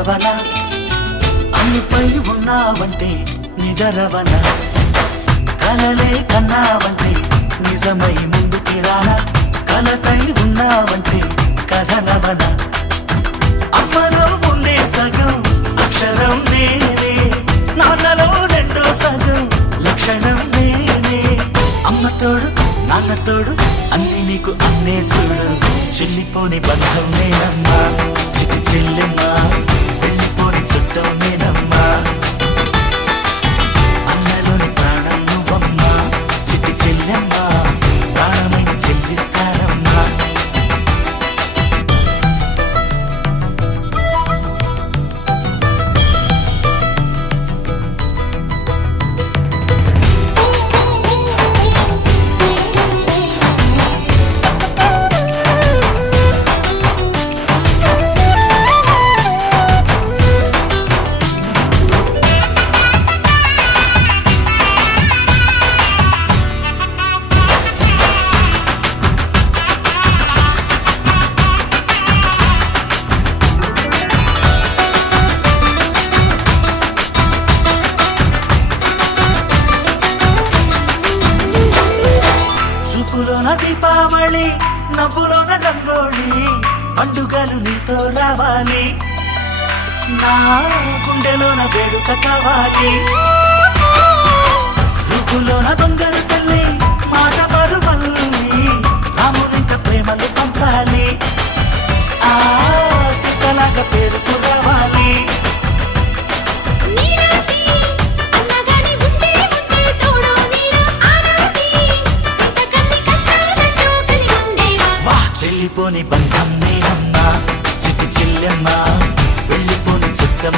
నిద్రవన అన్నిపై ఉన్నావంటే నిదరవన కలలే కన్నావంటే నిజమై ముందుకి రానా కలతై ఉన్నావంటే కథనవన అమ్మలో ఉండే సగం అక్షరం నేనే నాన్నలో రెండో సగం లక్షణం నేనే అమ్మ తోడు నాన్న తోడు అన్ని నీకు అన్నే చూడు చెల్లిపోని బంధం నేనమ్మా చిట్టి చెల్లెమ్మా వెళ్ళిపోని చుట్టం నేనమ్మా అన్నలోని ప్రాణం నువ్వమ్మా చిట్టి చెల్లెమ్మా ప్రాణమైన చెల్లిస్తానమ్మా చూపులోన దీపావళి నవ్వులోన రంగోళి పండుగలు నీతో రావాలి నా గుండెలోన వేడుక కావాలి రూపులోన దొంగలు తల్లి మాట పరుమల్లి రామునింట ప్రేమలు పంచాలి ఆ సీతలాగా పేరుకు రావాలి వెళ్ళిపోని బంధం నేనమ్మా చిట్టి చెల్లెమ్మా వెళ్ళిపోని చుట్టం